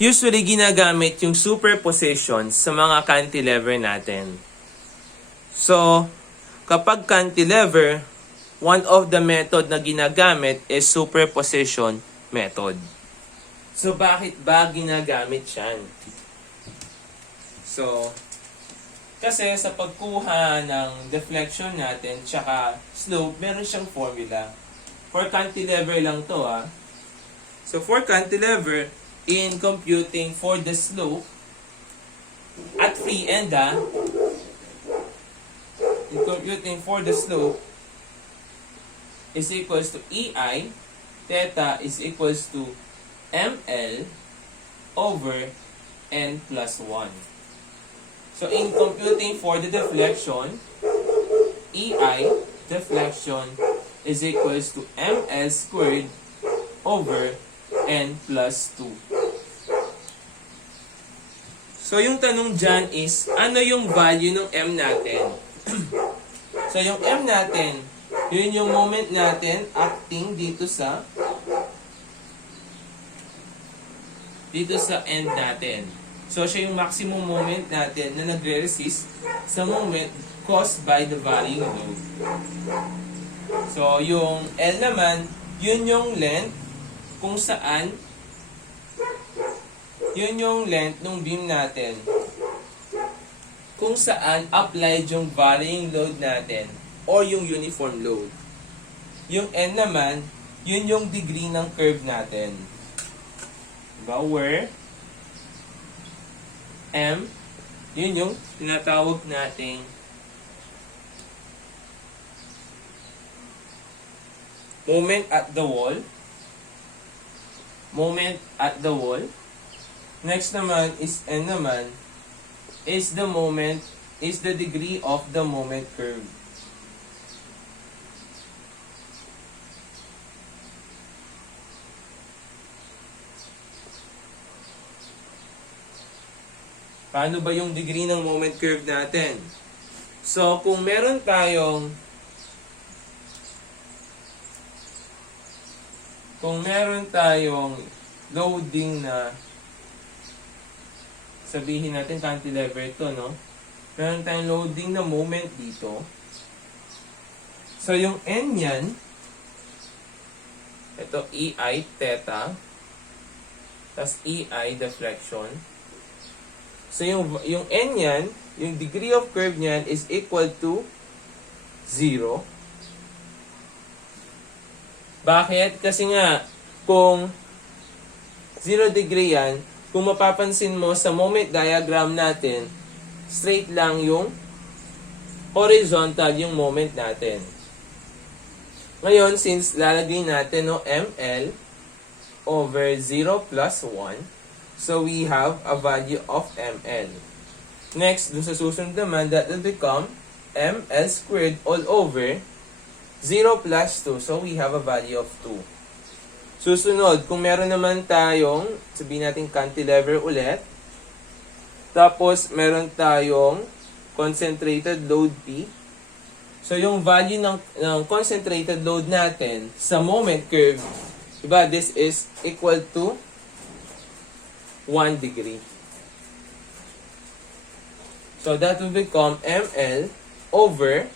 Usually, ginagamit yung superposition sa mga cantilever natin. So, kapag cantilever, one of the method na ginagamit is superposition method. So, bakit ba ginagamit yan? So, kasi sa pagkuha ng deflection natin tsaka slope, meron siyang formula. For cantilever lang to So, for cantilever, in computing for the slope at free end in computing for the slope is equals to EI, theta is equals to ML over N plus 1. So in computing for the deflection, EI, deflection, is equals to ML squared over N plus 2. So, yung tanong dyan is, ano yung value ng M natin? So, yung M natin, yun yung moment natin acting dito sa end natin. So, siya yung maximum moment natin na nagre-resist sa moment caused by the varying load. So, yung L naman, yun yung length kung saan yun yung length ng beam natin kung saan applied yung varying load natin or yung uniform load. Yung N naman, yun yung degree ng curve natin. Diba? Where M, yun yung tinatawag nating moment at the wall. Moment at the wall. Next naman is N naman is the moment, is the degree of the moment curve. Paano ba yung degree ng moment curve natin? So, kung meron tayong loading na sabihin natin cantilever ito, no? Meron tayong loading na moment dito. So, yung N yan, ito EI, theta, tas EI, deflection. So, yung N yan, yung degree of curve niyan is equal to 0. Bakit? Kasi nga, kung 0 degree yan, kung mapapansin mo sa moment diagram natin, straight lang yung horizontal yung moment natin. Ngayon, since lalagay natin ML over 0 plus 1, so we have a value of ML. Next, dun sa susunod naman, that will become ML squared all over 0 plus 2, so we have a value of 2. Susunod, kung meron naman tayong, sabihin natin cantilever ulit, tapos meron tayong concentrated load P. So, yung value ng concentrated load natin sa moment curve, diba, this is equal to 1 degree. So, that will become ML over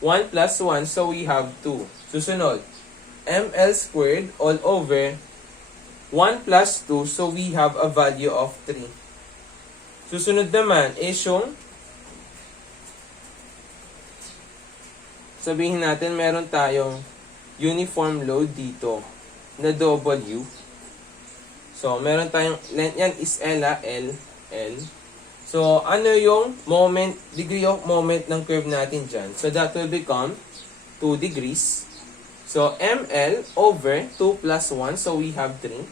1 plus 1, so we have 2. Susunod, ML squared all over 1 plus 2, so we have a value of 3. Susunod naman is yung sabihin natin meron tayong uniform load dito na W. So, meron tayong length yan is L. So, ano yung moment, degree of moment ng curve natin dyan? So, that will become 2 degrees. So, ML over 2 plus 1, so we have 3.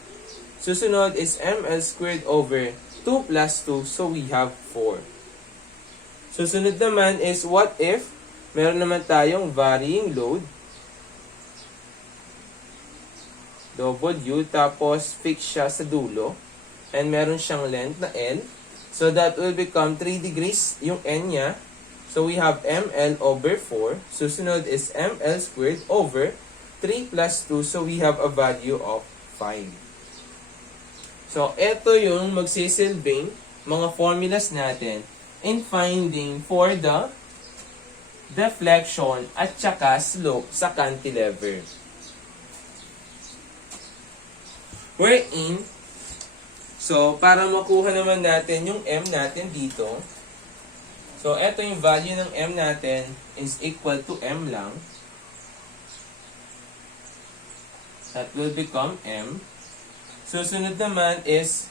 Susunod is ML squared over 2 plus 2, so we have 4. Susunod naman is what if meron naman tayong varying load W, tapos fix siya sa dulo, and meron siyang length na L. So, that will become 3 degrees yung N niya. So, we have ML over 4. Susunod is ML squared over 3 plus 2. So, we have a value of 5. So, ito yung magsisilbing mga formulas natin in finding for the deflection at saka slope sa cantilever. Wherein, so, para makuha naman natin yung M natin dito, so, ito yung value ng M natin is equal to M lang. That will become M. Susunod naman is,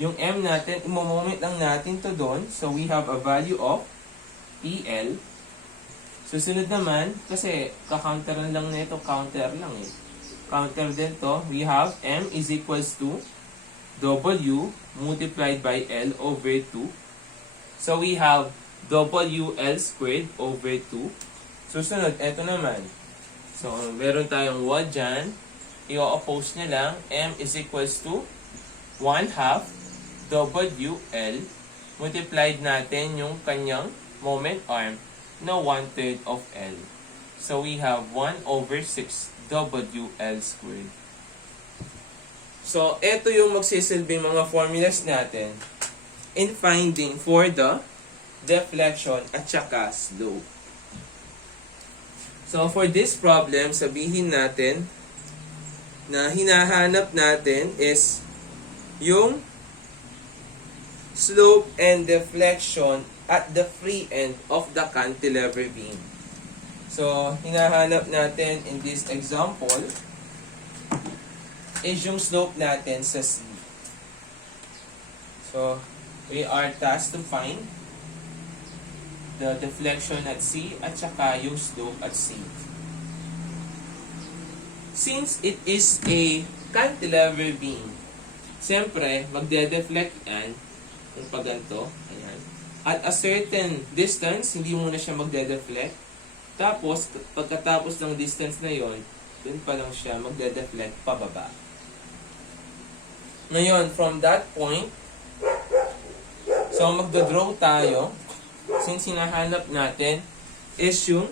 yung M natin, imo-moment lang natin to doon. So, we have a value of EL. Susunod naman, kasi kakounteran lang nito, counter lang eh. Counter din to, we have M is equals to W multiplied by L over 2. So, we have WL squared over 2. Susunod, eto naman. So, meron tayong WA dyan. I-oppose nyo lang, M is equals to 1/2 WL multiplied natin yung kanyang moment arm na 1/3 of L. So, we have 1 over 6 WL squared. So, ito yung magsisilbing mga formulas natin in finding for the deflection at saka slope. So, for this problem, sabihin natin na hinahanap natin is yung slope and deflection at the free end of the cantilever beam. So, hinahanap natin in this example is yung slope natin sa C. So, we are tasked to find the deflection at C at saka yung slope at C. Since it is a cantilever beam, siyempre, magde-deflect yan, yung paganto, ayan. At a certain distance, hindi muna siya magde-deflect. Tapos, pagkatapos ng distance na yon, dun pa lang siya magde-deflect pababa. Ngayon, from that point, so magdodraw tayo, since hinahanap natin is yung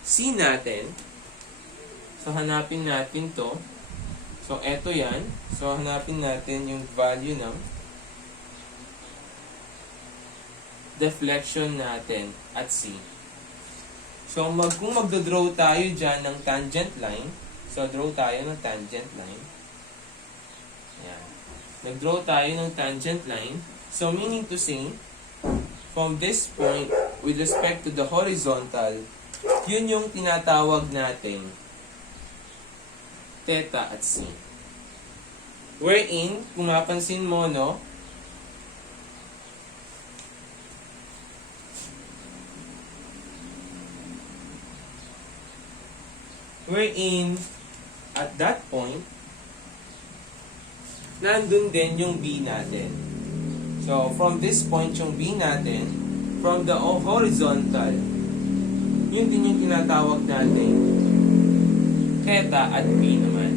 C natin. So, hanapin natin to. So, eto yan. So, hanapin natin yung value ng deflection natin at C. So, kung magdodraw tayo dyan ng tangent line, so, draw tayo ng tangent line. Ayan. Nag-draw tayo ng tangent line. So, meaning to say, from this point, with respect to the horizontal, yun yung tinatawag natin theta at C. Wherein, kung mapansin mo, no, wherein, at that point, nandun din yung B natin. So, from this point, yung B natin, from the horizontal, yun din yung tinatawag natin theta at B naman.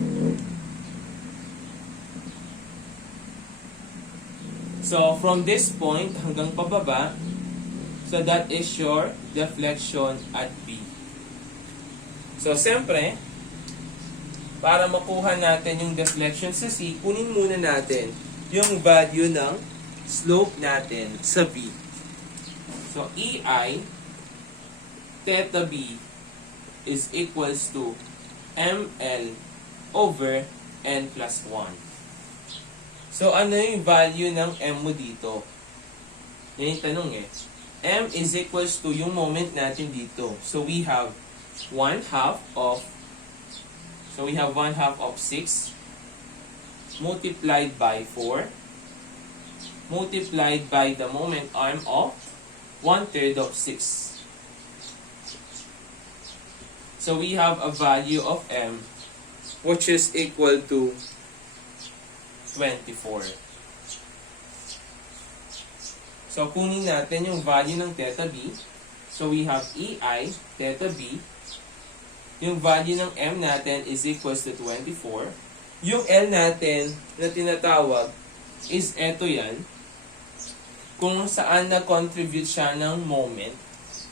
So, from this point hanggang pababa, so that is your deflection at B. So, siyempre, para makuha natin yung deflection sa C, kunin muna natin yung value ng slope natin sa B. So, EI theta B is equals to ML over N plus 1. So, ano yung value ng M mo dito? Yan yung tanong eh. M is equals to yung moment natin dito. So, we have 1/2 of 6 multiplied by 4 multiplied by the moment arm of 1/3 of 6. So we have a value of M which is equal to 24. So kunin natin yung value ng theta B. So we have EI theta B. Yung value ng M natin is equals to 24. Yung L natin na tinatawag is eto yan. Kung saan na-contribute siya ng moment.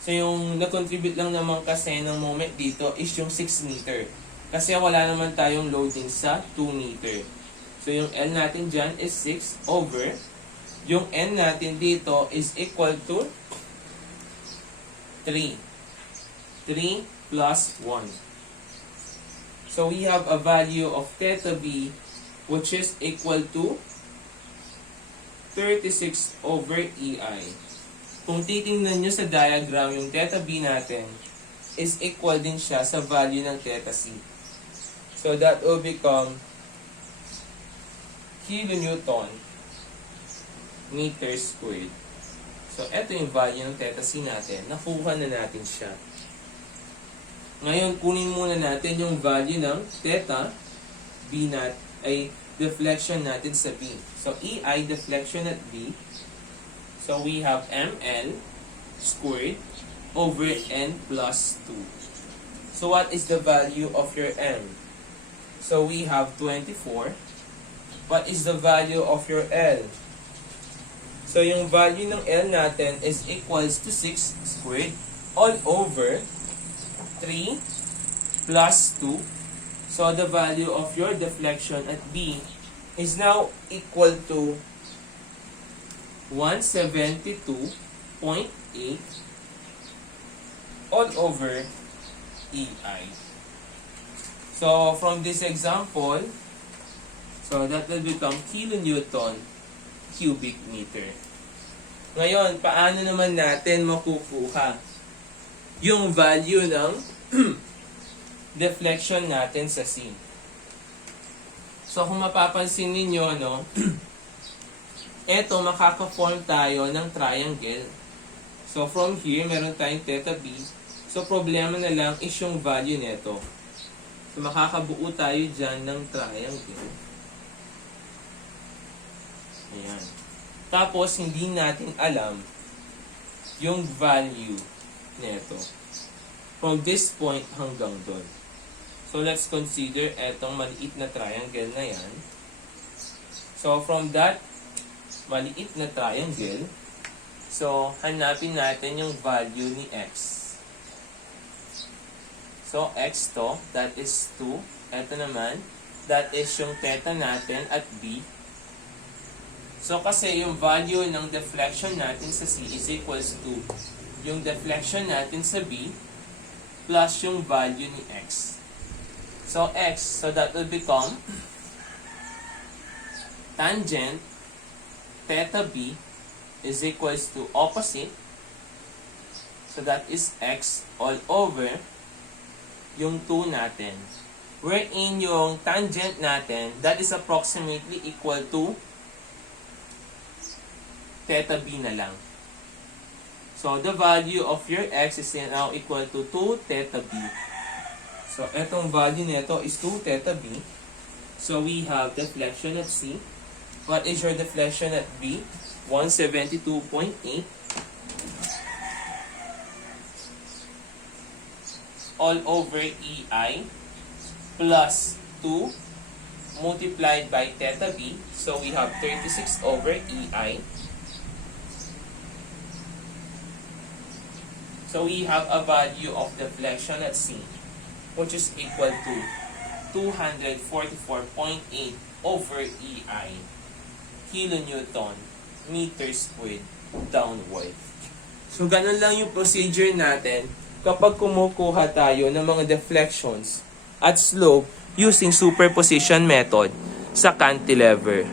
So, yung na-contribute lang naman kasi ng moment dito is yung 6 meter. Kasi wala naman tayong loading sa 2 meter. So, yung L natin dyan is 6 over. Yung N natin dito is equal to 3. 3 plus 1. So, we have a value of theta B which is equal to 36 over EI. Kung titingnan nyo sa diagram, yung theta B natin is equal din siya sa value ng theta C. So, that will become kilonewton meter squared. So, ito yung value ng theta C natin. Nakuha na natin siya. Ngayon, kunin muna natin yung value ng theta B ay deflection natin sa B. So, EI deflection at B. So, we have ML squared over N plus 2. So, what is the value of your M? So, we have 24. What is the value of your L? So, yung value ng L natin is equals to 6 squared all over 3 plus 2. So, the value of your deflection at B is now equal to 172.8 all over EI. So, from this example, so that will become kilonewton cubic meter. Ngayon, paano naman natin makukuha yung value ng deflection natin sa C? So, kung mapapansin ninyo, no, eto, makaka-form tayo ng triangle. So, from here, meron tayong theta B. So, problema na lang is yung value neto. So, makakabuo tayo dyan ng triangle. Ayan. Tapos, hindi natin alam yung value neto. From this point hanggang doon. So, let's consider etong maliit na triangle na yan. So, from that maliit na triangle, so, hanapin natin yung value ni X. So, X to, that is 2. Ito naman, that is yung theta natin at B. So, kasi yung value ng deflection natin sa C is equals to yung deflection natin sa B plus yung value ni X. So, X, so that will become tangent theta B is equals to opposite. So, that is X all over yung 2 natin. Wherein yung tangent natin, that is approximately equal to theta B na lang. So, the value of your X is now equal to 2 theta B. So, etong value nito is 2 theta B. So, we have deflection at C. What is your deflection at B? 172.8 all over EI plus 2 multiplied by theta B. So, we have 36 over EI. So, we have a value of deflection at C, which is equal to 244.8 over EI kilonewton meter squared downward. So, ganun lang yung procedure natin kapag kumukuha tayo ng mga deflections at slope using superposition method sa cantilever.